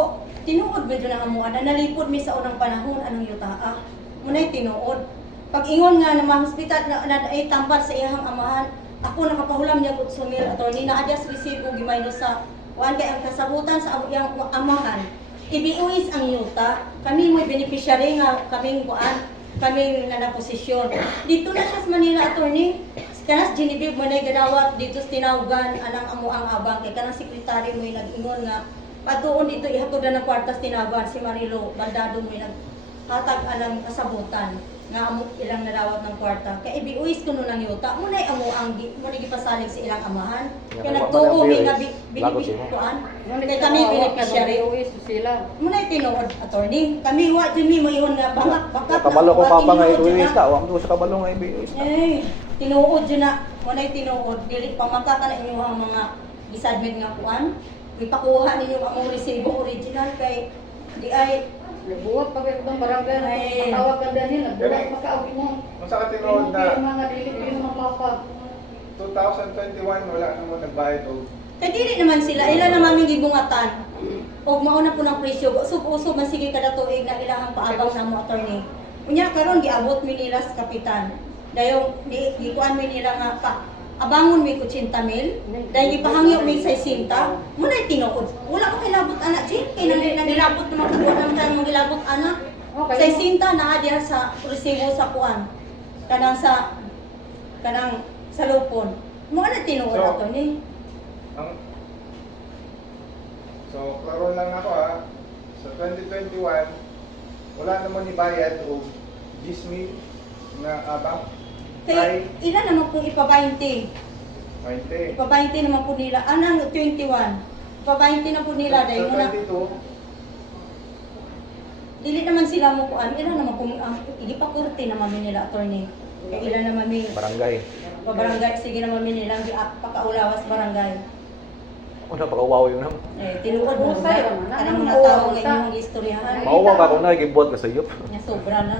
tinuod medyo na amo ana nalipod mi sa unang panahon anong yutaa. Munay tinuod. Pag ingon nga na ma-hospital na ay tampat sa iyang amahan, ako nakapahulam niya kung sumil attorney na adjust resibo gimayno sa kuan kay ang kasabutan sa iyang amahan. Ibiuis ang yuta. Kami mo'y beneficiary nga kaming kuan, kaming nanaposisyon. Dito na siya sa Manila attorney. Kanas Genevieve mo na gadawat dito sa tinawgan anang amo ang abang kay kanang sekretary mo'y nag-ingon nga patuon dito ihatod na ng kwartas tinawan si Marilo Baldado mo'y naghatag anang kasabutan nga amo ilang nadawat ng kwarta kay ibiuis kuno ng yuta mo nay amo ang mo gipasalig sa ilang amahan kay nagtuo mi nga binibikuan kay kami beneficiary uwis sila. mo nay tinuod attorney kami wa jud mi mo ihon nga bangak bakat Kabalo ko papa nga tinuod jud iluwis na. ka, wag mo sa kabalo nga iluwis. Eh, tinuod yun na, walay tinuod, dili pamata ka na inyo ang mga gisadmit nga kuan. Ipakuha ninyo ang resibo original kay di ay Buwag pa kayo itong barangay na Ay. matawag ka din nila. Buwag makaawin mo. Unsa ka tinuod na Mga dili din mapapa. 2021 wala na mo nagbayad og kay dili naman sila ila naman may gibungatan. Og mauna po ng presyo, usog-usog man sige kada tuig na ilahang paabang na mo attorney. Unya karon giabot mi nila sa kapitan. Dayon gikuan mi nila nga ka abangon mi 80,000, dahil ipahangyo mi sa 60, muna tinuod. Wala ko kilabot anak, Jin, kay nilabot naman kaguan naman tayo mong gilabot anak. Sa 60 na diya sa resibo sa kuan. Kanang sa lupon. Mo na tinuod So, ato ni. ang So karon lang ako sa 2021 wala naman ni bayad og 10,000 na abang Kay ila naman pong ipa-20. 20. Ipa-20 naman po nila. Anang 21. Ipa-20 na po nila dahil Sa muna 22 dili naman sila mo kuan. Ila naman po igipakurte naman mi nila attorney. Kay ila naman mi Barangay. pabarangay sige naman mi nila pakaulawas barangay. Una pag-uwaw yun naman. Tinuod mo Usay ba? naman, Kanang anong mga tao uwaw nga sa- inyong istoryahan. Mauwa ka kung nagibot ka sa iyop. Nya sobra na.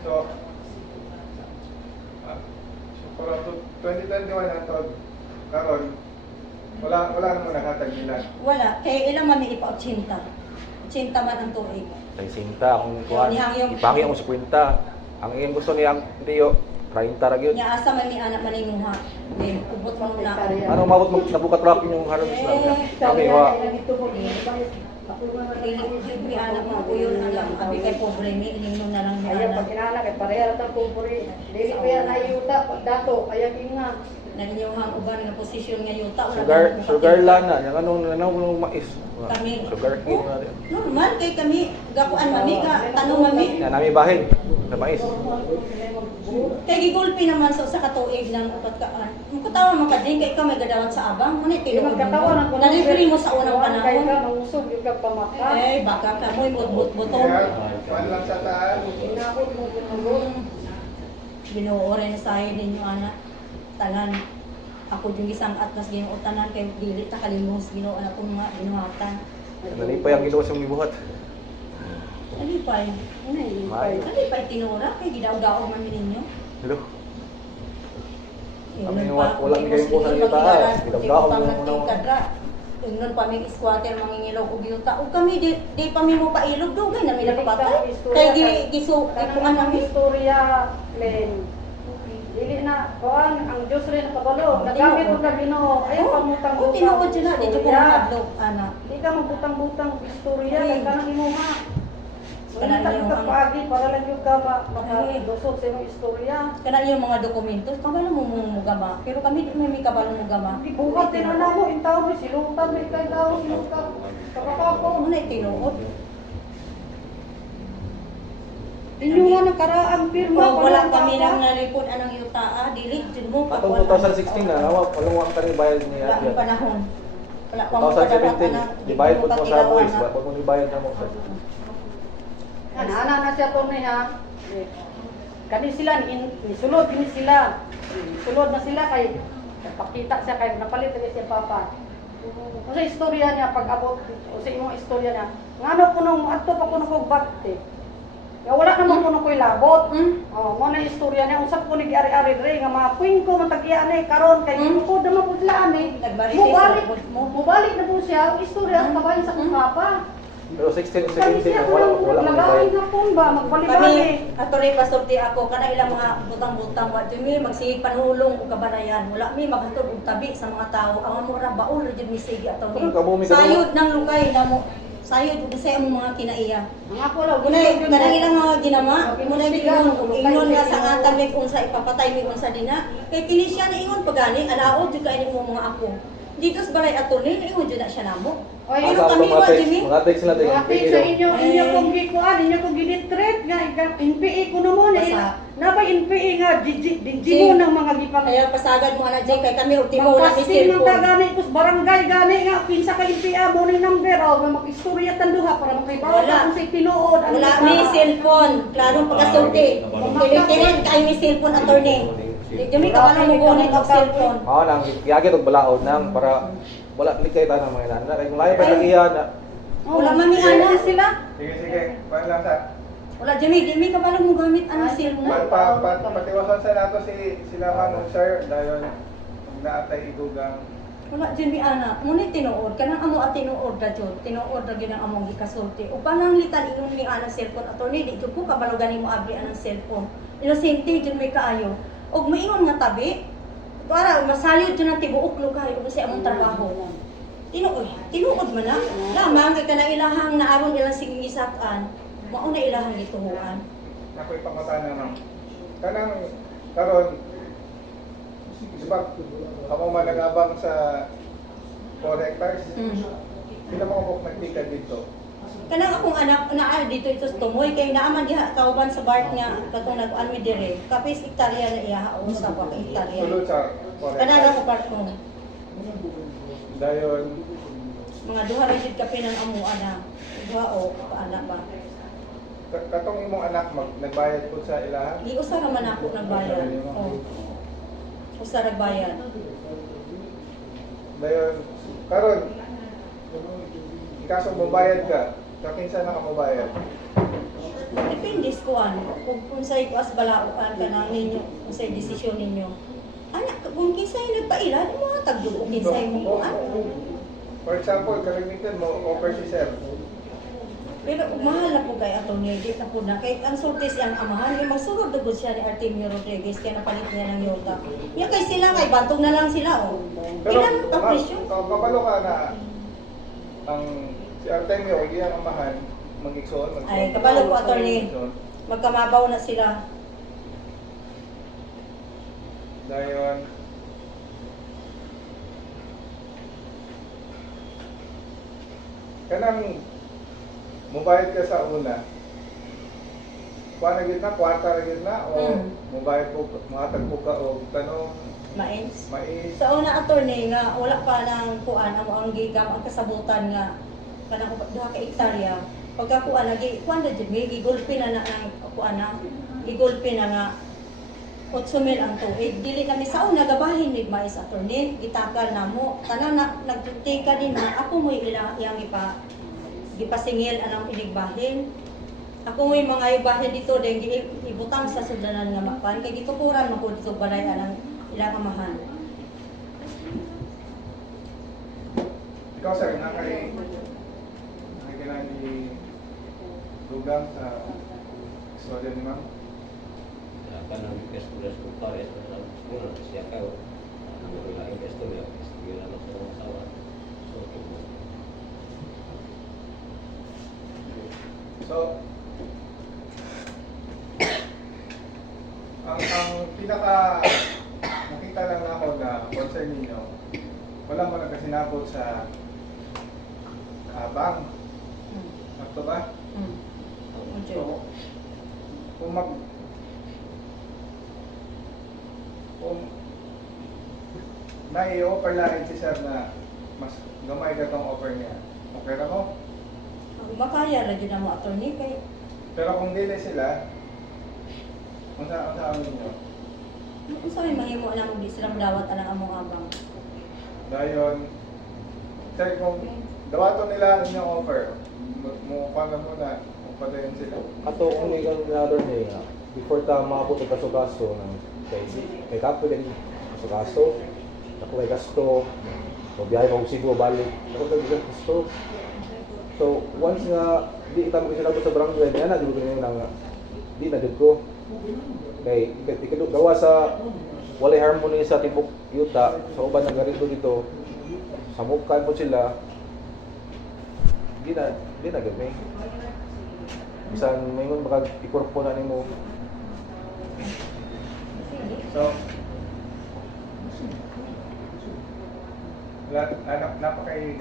So para 2021 hangtod karon wala naman nakatag nila. Wala. Kay ila man mi ipa-80. 80 man ang tuig. Kay Sinta, kung kuhan, Nihangyo. ipangyo mo sa kwenta. Ang iyong gusto niya, Rio, 30 ra gyud. Nya asa man ni anak manimuha. Di ubot mo na. Ano mabot mo nabuka trap yung halos na. Kami wa. Dili mi anak mo kuyon anak abi kay pobre ni ining na lang mi Ayaw pag anak. kinana kay pareha ta kumpuri. Dili pa yan ayuta pag dato kaya ingat. Na inyong hang uban nga posisyon nga yuta Sugar lana, yung anong mais. Kami. Sugar cane na rin. Normal kay kami gakuan mami ga tanong mami. Yan, nami bahin na mais. Kay gigulpi naman sa katuig ng upat kaan. Mukatawa man ka din kay ikaw may gadawat sa abang mo ni Di tinuod. magkatawan ang Delivery mo sa unang Kaya panahon. ka mangusog yung pamaka. Eh baka ka mo butong. Kaya, kuhan lang sa taan. Inakot mo pinagod. Binuore na sa ninyo anak. Tanan ako yung isang atlas Ginoo tanan kay dili ta kalimos Ginoo anak kong mga binuhatan. Dali pa yung ginawa siyang gibuhat. Alipay. May. Alipay tinura kay gidaw-daw man ninyo. Hello. Eh, Kami nun wala- pa- wala di kayo mo po sa sige yuta, mag-igaran, gidaw-daw di mo pa mo magtingkadra. Nun pa may squatter mangingilog og yuta. Ug kami di pa mi mo pailog dugay na mi napapatay. Kay gisu ikuan ang nami. istorya, Len. Dili na, kuhan, ang Diyos rin nakabalo. Nagamit mo ka Ginoo. Ayaw pamutang Kung tinuod dyan na, di ko makadlog, anak. Di ka magbutang-butang istorya. Ay. Kaya ka nang imo ha. Kana Manita yung ka ang- paagi para lang yung ka Ay. makadusog sa imong istorya. Kana yung mga dokumentos, kabalo mo mugama. Pero kami di may kabalo mugama. Di buhat din na mo, intaw mo, silutan mo, ikay daw, silutan. Kapapako. Ano na tinuod? Inyo nga nakaraang pirma. Kung wala palang kami papa. nang nalipon anong yuta, dili jud mo Atong 2016 na, walang wakta rin bayad ni Wala Ate. ang panahon. Wala pa mo kadalat 2017, anak. di bayad po ito sa boys, anak. wala po bayad na mo. Ana na siya to ha. Kani sila nisulod ni sila. Sulod na sila kay pakita siya kay napalit rin siya papa. Kasi istorya niya pag abot o sa imong istorya niya. Ngano kuno adto pa kuno kog bakte. Ya wala naman kuno koy labot. Oh, mo na istorya niya usap ko ni ari-ari dre nga mga queen ko matagya ani karon kay ko naman pud sila ani. Nagbalik Mubalik na po siya ang istorya ang kabayan sa kong papa. Pero 16, Kami 17, siya wala kulang may nagaling bayad. na po ba Kami, magbalik-balik. ato rin pasulti ako, kana ilang mga butang-butang, wa mi magsige panulong o kabanayan. Wala mi maghatod og tabi sa mga tao. Ang mo ra baul ra jud mi sige ato ni. Ano ka, bumi ka Sayod ng lukay na mo. Sayod ug sa imong mga kinaiya. Ang ako lang, Muna kanang ilang mga ginama, muna Sigaw, ingon nga sa atan may unsa ipapatay mi unsa dina. Kay kini siya na ingon pagani alaod jud kay imong mga apo. Dito sa balay ato ni ingon jud na siya namo. Oy, Pero Asa kami mga wa text, Jimmy. mga text natin. Ate sa inyo kong gikuan, inyo kong giditreat nga NPE ko na mo Basta. na nabay NPE nga dinjimo ng mga gipang Kaya pasagad mo ana jay kay kami ultimo na ni Magkasting ng cellphone. tagani kus barangay gani nga pinsa ka NPE mo ni number o mag-istorya tanduha para makaibaw Wala. kung sa tinuod. Wala mi cellphone, klaro pagkasulti. Kailangan kayo mi cellphone attorney. Di jumi ka man mo gunit og cellphone. Oo, nang yagit og balaod nang para wala likay ta ng mga inana. Kay kung layo pa sa iya na, Wala man mi ana sila. Sige, kuhan lang sa. Wala jumi ka ba mo gamit ang cellphone? Patiwasan sa nato sila man sir dahil naatay idugang Wala jud mi ana. Muni tinuod kanang amo at tinuod ra jud. Tinuod ra gyud ang among gikasulti. O panang litan ingon mi ana cellphone attorney di jud ko kabalo gani mo abri anang cellphone. Inosente jud may kaayo. Og maingon nga tabi. Para masayod jud ang tibuok lukay ug sa among trabaho. Tinuod man na. Lamang kay kanang ilahang naaron ilang sigisakan. Mao na ilahang gituhuan. nakoy pangutana ma'am. Kanang karon sibag kamo man nagabang sa 4 hectares. Sila mga buk nagtikad dito. Kanang akong anak naa dito ito sa tumoy kay naaman diha kauban sa Bart nga katong nag-an mi dire. Kapis hektarya na iya usa pa ka hektarya. Sulod sa 4 Kana hectares. ko part ko. Dayon Mga duha ra jud kape ng amo ana. Duha o paana ba. katong imong anak nagbayad po sa ilahan. Di usa ra man ako nagbayad. Oh. Usa ra bayad. Dayon karon kaso mobayad ka, kakinsa na ka mobayad? Depende ko kung unsay ko as balauan kanang ninyo, unsay desisyon ninyo. Anak, kung kinsay nagpaila, di mo hatag kung kinsay mo kuan. For example, kalimitan mo offer si sir. Pero mahal na po kay attorney, di na po na. Kay ang sulti siyang amahan, yung magsurod na po siya ni Artemio Rodriguez, kaya napalit niya ng yota. Yan kay sila, kay bantog na lang sila, oh. Pero Ilan ang presyo? kabalo ka na ang Si Artemio, hindi ang amahan, mag-igsoon. Ay, kabalo ko, attorney. Magkamabaw na sila. Dayon. Kanang mubayad ka sa una. Kuha na gid na, kwarta na gid na o mubayad po, muhatag po ka o tanong Mais. mais. Sa una, attorney, nga wala pa ng kuan amo ang gigam ang kasabutan nga kanang duha ka hektarya. Pagka kuan lagi kuan na jud may gigulpi na ang kuan na gigulpi na nga 8,000 ang tuig. Dili kami sa una gabahin ni mais, attorney, gitakal namo tanan na nagtika din na ako mo iyang gipasingil anang inigbahin. Ako mo mga ibahin dito din ibutang sa sudanan nga mapan kay gitukuran man ko dito balay anang ilang amahan. Ikaw sir, nakay kailangan ni lugang sa istorya ni ma'am. Akan investor sebentar ya sebenarnya siapa yang investor ya sekiranya langsung masalah So, ang pinaka nakita lang ako na concern ninyo, wala mo nagkasinabot sa abang. Sakto ba? So, kung nai-offer lang si sir na mas gamay ka tong offer niya, okay na mo? Makaya ra jud na mo, attorney, kay Pero kung dili sila, kung saan ninyo, unsa may mahimo na mo di sila madawat anang among abang. dayon, sir, kung dawaton nila ang inyong offer, mukha na muna, kung padayon sila. Ato kung ikan na doon niya, before ta maabot ang kaso-kaso ng kay Kapo din kaso-kaso, ako kay gasto, o biyahe pa Cebu balik, ako kay gasto. So once nga di ita mo kasi sa barangay niya na di ko nga di na gid ko. Kay ikado gawa sa walay harmony sa tibok yuta sa uban ng garito dito. Samukan mo sila. Di na gid may. Bisan may mo baka ikorpo na nimo. So, napakay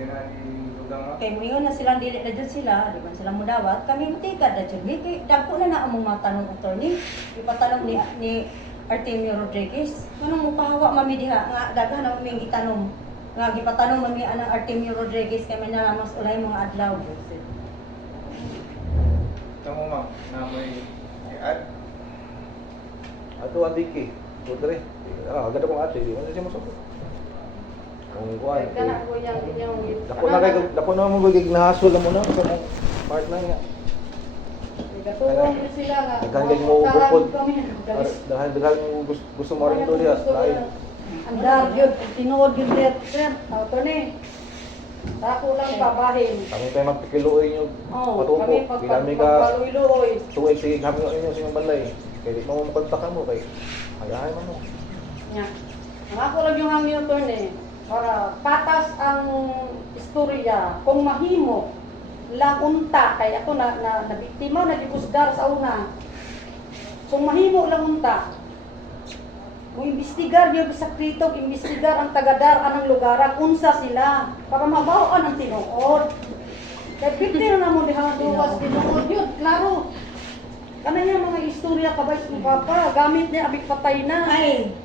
lugang nga. Kay moingon na silang dili na jud sila, di man sila mudawat, kami mutikad na jud. Kay dagko na na among matanong, attorney. Ipatanong ni Artemio Rodriguez. Kanang mupahawa mami diha nga daghan na may gitanong. Nga gipatanong mami anang Artemio Rodriguez kay may nalamos ulay mga adlaw. Tamo ma'am, na may i-add. Ato ang diki. Putre. Agad akong ate, di man siya masabot. Kung kuan. Kana ko yang Dako na mo bagig nahasol mo na sa mong partner nga. Gatulong mo sila nga. Naghandog mo bukod. kami. Dahil gusto mo rin to diya. Lain. Andar yun, tinuod yun net. Auto ni. Ako lang pabahin. Kami pa magpikiluoy nyo. Oh, kami Pinami ka pagpaluiloy. tuwig sige kami nyo sa inyong balay. Kaya di mo makontakan mo kay ayahay man mo. Nya. Ang ako lang yung hangyo to ni. Para patas ang istorya kung mahimo lang unta kay ako na biktima na gikusgar sa una. Kung mahimo lang unta. Kung imbestigar niyo sa krito, imbestigar ang tagadar anang lugaran unsa sila para mabawan ang tinuod. Kay pipti na mo diha duwas tinuod yun, klaro. Kana niya mga istorya kabay sa papa, gamit niya abik patay na. Ay,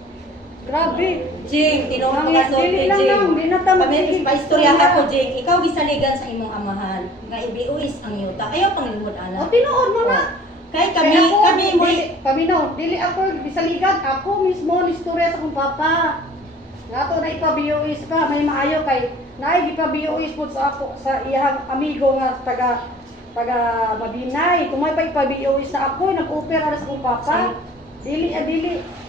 Grabe. Jing, tinuod Dili ka so lang lang, Jing. di na tama. Kami istorya ako, Jing. Ikaw gisaligan sa imong amahan. Nga ibiuis ang yuta. Ayaw pang limod O ana. tinuod mo na. Kay Kaya ako, kami mo dili ako bisaligan, ako mismo ni istorya sa kong papa. Nga to na ipabiyois ka, may maayo kay naay ipabiyois po sa ako sa iyang amigo nga taga Mabinay. Kung may pa ipabiyois na ako, nag-offer ara sa kong papa. Dili.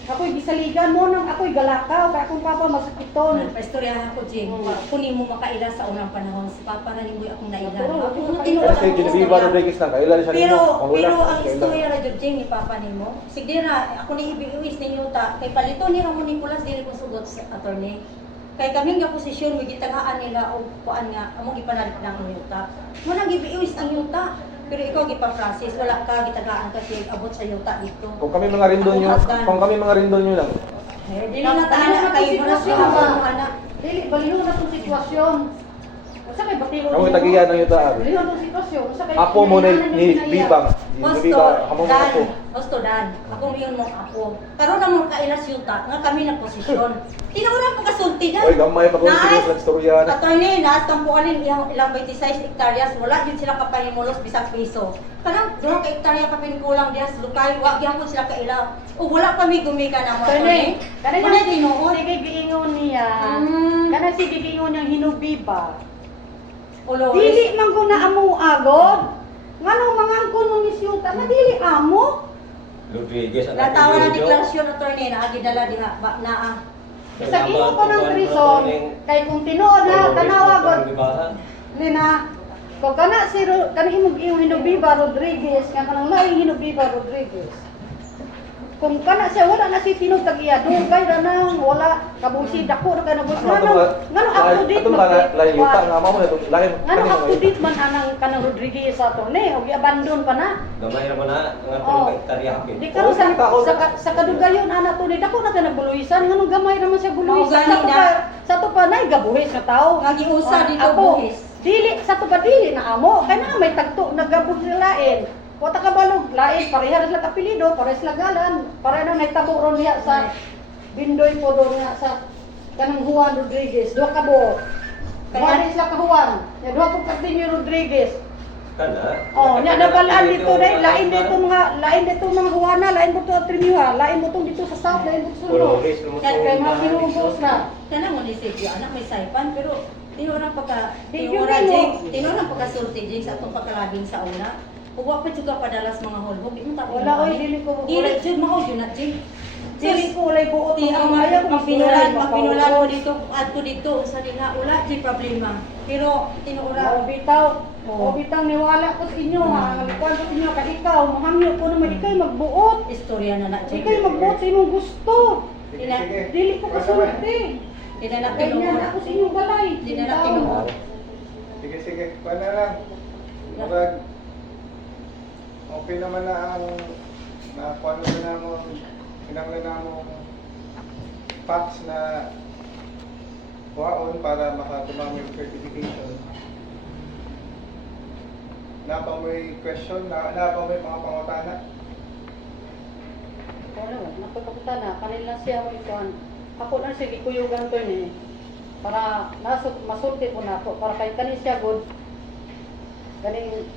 Ako'y gisaligan mo nang ako'y galakaw kay akong papa masakiton. Paistorya ako, Jing. Kunin mo makaila sa unang panahon. Si Papa na nimo akong nailan. Naturo, Ako di mo ko tinuod Kaya kay ang Genevieve istorya. Rodriguez na kailan siya Pero nimo. Ang pero wala, ang kailan. istorya ra jud, Jing, ni Papa nimo. Sige na, ako ni ibiuis ninyo ta. Kay palito ni Ramon Nicolas dili ko sugot sa attorney. Kay kami nga posisyon mo gitagaan nila og kuan nga amo gipanalit lang ang yuta. Mo nang gibiwis ang yuta. Pero ikaw gipa-process, wala ka gitagaan kasi abot sa yuta dito. Kung kami mga rindon nyo lang. Dili na tanan kay mo na sila mo anak. Dili, baliho na itong sitwasyon. Basta may batiho. Kami tagiyan ng yuta. Baliho na itong sitwasyon. Basta may Apo mo ni Bibang. Ni Gusto, Bibang, amo mo Dan, ako. gusto Dan, ako yun mo ako. Karon na mo kailas yuta, nga kami na posisyon. Tinawala po kasulti Dan. Oy, gamay pa kung sino sa istorya na. Attorney, naas tampuanin ilang 26 hektaryas, wala din sila kapanimulos bisag piso. Kanang 2 ka hektarya pa pinikulang diha sa lukay, wa gyapon sila kailaw. O wala pa mi gumika na mo. Attorney, kanang Kanay tinuod. sige giingon niya. Kanang sige giingon niyang hinubiba. Ulo. Dili man ko na amo agod. Nganong mangangkon ng isyuta, madili amo. Rodriguez ang Natawa na apelyido. deklarasyon attorney na agidala diha ba naa. Sa imo ko ng prison, kay kung tinuod na tanawagod nina kung kana si kana imong iyong Hinubiba Rodriguez nga kanang laing Hinubiba Rodriguez. Kung kana siya wala na si tinud tag iya dugay ra nang wala kabusi dako ra kana bus ngano up to date Atong ba lain yuta nga amo na lain. ngano up to date man kanang Rodriguez sa to ne og i-abandon pa na. Gamay naman na ang Oh. 3 hektarya hapit. Di karon sa kadugayon ana to ni dako na kana buluisan ngano gamay ra man siya buluisan Mao gani sa to pa nay gabuhis na tao. Nga giusa dito Ako, buhis. dili sa to ba dili na amo kay na may tagto nagabuhis na lain. Wata ka balog lain pareha sila kapilido, pareha sila galan, pareha na may tabo ron niya sa Bindoy po doon nga sa kanang Juan Rodriguez, duha ka buo. Kaya sila ka Juan, ya duha ko Cardenio Rodriguez. Kana. Oh, nya nabalaan dito dai, lain dito mga Juana, lain mo to Triniwa, lain mo to dito sa South, lain mo to sa North. Colores mo Kaya mga kinubos na. Kana mo ni Sergio, anak may saipan pero tinurang pagka Di, tinurang yun jig, tinurang pagkasulti jig sa atong pagkalabing sa una. Ug wa pa jud ka padalas mga hulbog, di mo ta. Wala oy dili ko Dili jud mao jud na jig. dili ko ulay buot Ti ang ayaw ko magpinulan mo dito adto dito sa nila wala di problema. Pero tinuura O bitaw niwala ko sa inyo ha, nagkuhan ko sa inyo kay ikaw, mahangyo ko naman ikaw magbuot. istorya na na jig. Ikaw magbuot sa imong gusto. Sige, sige. Dili ko kasulti. Di na na Kaya tinuura. ako sa inyong balay. Di na na tinuura. Sige, sige. Paano lang? Murag, okay naman na ang paano na mo, pinanglan na mo facts na kuhaon para makatumama yung certification. Napa mo yung question, napa mo yung mga pangutana. Wala, napagkaputa na, kanila siya mo ikuan. Ako na siya gikuyugan to ni para masulti po na ako, para kay kanin siya good. Ganing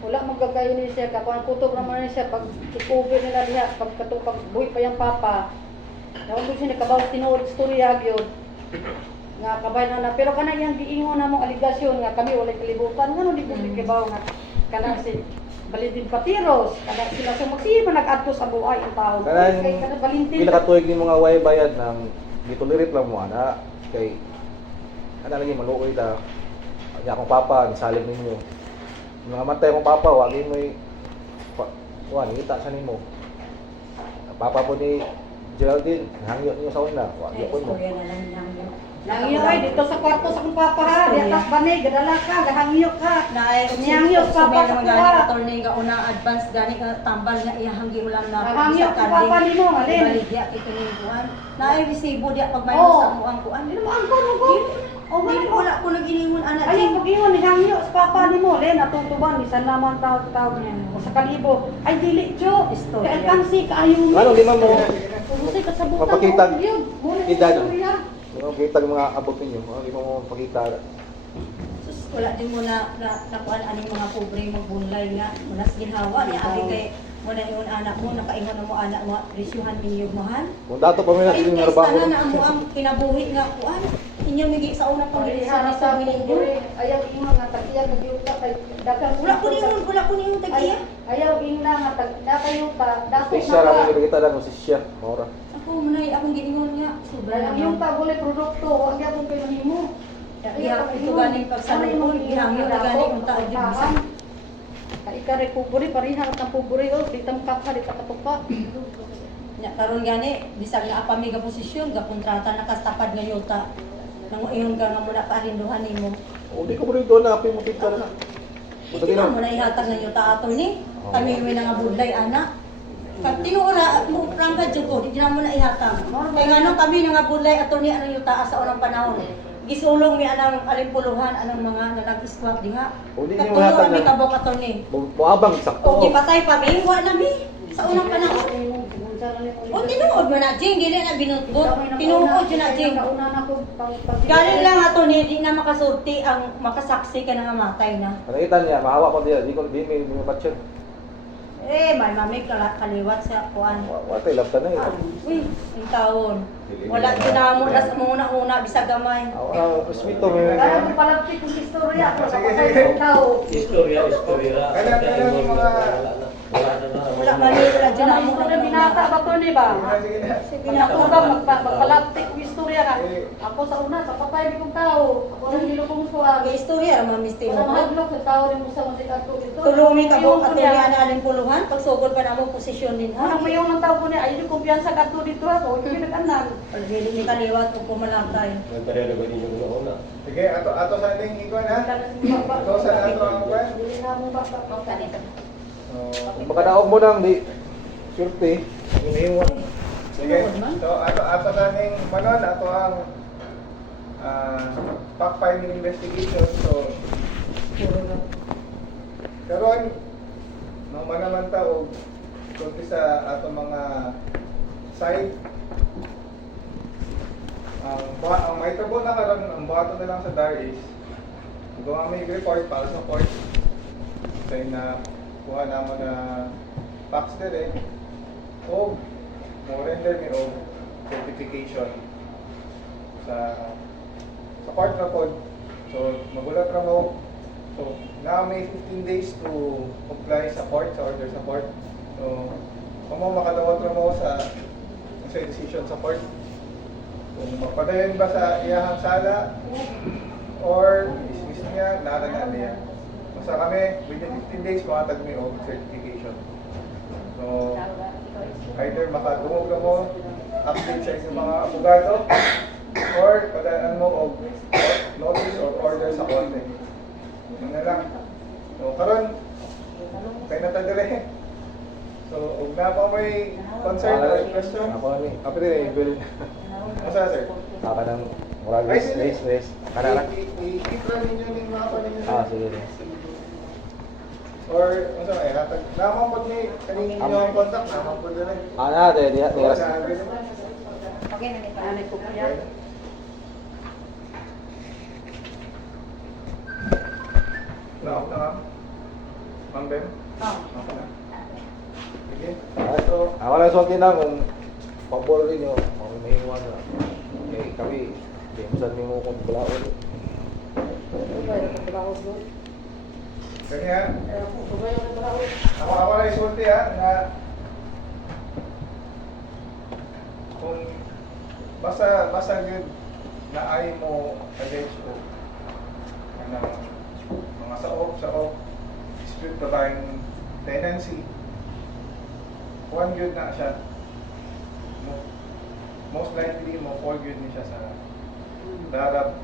wala magagayo ni siya kakuan kutob naman ni siya pag ikubi nila diha pag katupag buhi pa yang papa. Nawag siya nakabaw tinuod istorya gyud. Nga kabay na pero kana yang giingon namong aligasyon nga kami walay kalibutan ngano di ko gibaw nga kana si Balidin Patiros kada sila sumagsima nag-adto sa buhay ang tao. Kanang Kay kada Valentin. pila ka tuig ni mga way bayad ng gitolerit lang mo ana kay ana lagi maluoy ta. Nya akong papa salig ninyo. Mga matay akong papa wagi mo kuan kita sa nimo. Papa po ni Geraldine, hangyo niyo sa una, wagi po mo. Istorya na lang lang yun. Langyo ay dito sa kwarto sa kong papa ha, di atas banay gadala ka, gahangyo ka. Naay Niyangyo sa papa sa gani kuha. attorney nga una advance gani ka tambal nga ihanggi ulam na Gahangyo sa papa nimo alin. Baligya kay kining kuan. Naay resibo diya pag may Oo. sa mo ang kuan. Dili mo ang kono ko. O man wala ko naginingon ana Ay, jing. pag-iwan ni hangyo sa papa nimo, len atutuban ni san naman tao niya. O sa kalibo. Ay dili jo. Istorya. Kay kansi kaayo. Ano di man mo Usay ka sa butang. Mapakita. Edad. Istorya. kita ng mga abot ninyo, di mo pakita. Sus wala din mo na kuan aning mga pobre magbunlay nga unas ginhawa niya abi kay mo na ingon anak mo nakaingon na mo anak mo resyuhan ninyo mohan. Kung dato pa may natin yung Ay, narbaho. sana na amo ang kinabuhi nga kuan. Inyo migi sa una pang Pagilihan sa sa minyo. ayaw ingon nga tagiya nagyuta kay dagang Wala ko ningon tagiya. Ayaw ingna nga dakayo pa dato Isa ra na. mo kita lang si siya, maura. Ako manay akong giningon nga sobra Ang na yung paguli produkto, ang gyapon kay nimo. Iya, ito ganing pagsalubong, gihangyo na ganing unta ang bisan. Kay ka recovery pariha ka pobre o ditang kapha di ka katuka. Nya karon gani bisag na apa mi ga posisyon ga kontrata nakastapad nga yuta. Nang iyon ka nga muna paarinduhan nimo. O, di ko mo rin doon na, mo kita na. Buta Hindi ginaw. mo na ihatag ng yuta ato ni. Kami may nga budlay ana. Kag tinuora mo prangka jud ko, di na mo na ihatag. Kay ngano kami nga budlay ato ni anong yuta sa unang panahon. Gisulong mi anang alimpuluhan anang mga nag-squat diha. O, di niyo Katulo hatag mi na. kabok ato ni. Muabang sakto. O gipatay pa mi, wa na mi sa unang panahon. O tinuod mo na jing, dili na binutbot. Tinuod yun na jing. Galing lang ato ni di na makasulti ang makasaksi ka na nga matay na. Nakita niya, mahawa ko diya. Di ko, di may patsyot. Eh, may mamig kaliwat sa kuan. Watay, labta na eh. Uy, ang taon. Wala din na mo na sa una-una, bisag gamay. Respeto, may Kaya mo palapit kung istorya ako sa Sige, patay sige. ng tao. Istorya ra. Kailan mga- Wala mali, wala din na mo Istorya na binata ba to ni ba? Sige na. Pinakubang magpalapit kong istorya ka. Ako sa una, sa patay ni kong tao. Ako nang gilukong suwag. May istorya ra mamisti Walang mo. hadlok sa tao rin mo sa mga ato ito. Tulungi ka mo ato ni ana aling puluhan, pagsugod pa na mo posisyon din ha. Unang mayaw ng tao ko niya, ay di kumpiyansa ka to dito ako. Hindi nag-anan. Pagdili ni kaliwat o pumalakay. Nagpareho ba ninyo una? Sige, ato sa ating ikon ha. Ito sa ato ang kwan. Hindi na mo ba So, baka naog mo nang di. Surte. Iniwan. sige. So, ato sa ating manon, ato ang fact-finding investigation. So, karon no manaman ta og kunti sa ato mga side ang may tabo na karon ang buhaton na lang sa DAR is gawa may report para sa court say na kuha naman na fax dire o mo render ni og certification sa court na pod. So magulat ra mo. So na may 15 days to comply sa court, sa order sa court. So kung mo makadawat ra mo sa decision sa court, kung magpadayon ba sa iyahang sala or dismiss niya, nara na niya. Basta kami, within 15 days, makatag may og certification. So, either makadungog na mo, update sa inyong mga abogado, or padaan mo og notice or order sa korte. Yun na lang. So, karon kay natadire. So, ug na pa may concern or question? Ako ni. Kapit ni Bill. Masa, sir? Aka nang murag Ay, race. Kana ra. I-keep ninyo ning mga paninyo. Sige. Or, ano sa hatag. Naman po ni, kanina ninyo ang contact, naman po din. Ana de diha O, diha. sa akin. Okay na ni pa. Ano ko kaya? Na-off na ma'am? Ma'am Ben? Oh. Off na. Sige. So, ako lang sulti na kung pabor rin nyo, kung may iwan na. Eh, kami, di mo saan mo kung balaon. Kanya, ako lang isulti ha, na kung basta yun na ay mo allege o ano, mga saop, dispute regarding tenancy, one good na siya. Most likely mo fall good ni siya sa darab.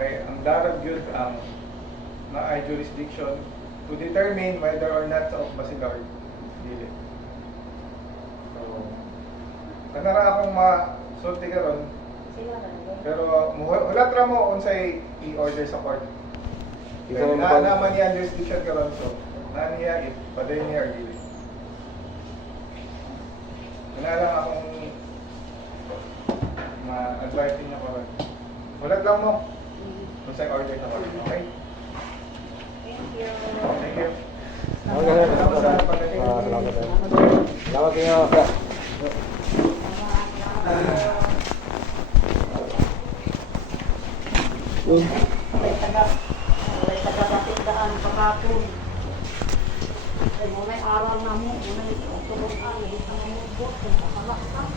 Kay ang darab good ang na ay jurisdiction to determine whether or not sa Basilar dili. So, kanara akong masulti karon, pero hulat ra mo unsay i-order sa court. Isa Kaya mo pa- naman niya jurisdiction karon, so na niya if paday niya or dili. Wala lang akong ma-advise niya karon. Hulat lang mo unsay order sa court, okay? Thank you. Thank you. Ako ganun. Salamat. Salamat kayo. Walay taga batindaan pagkakon. Ay mo may aral na mo, mo may tulong ang mga mubot, kung kakalaksak.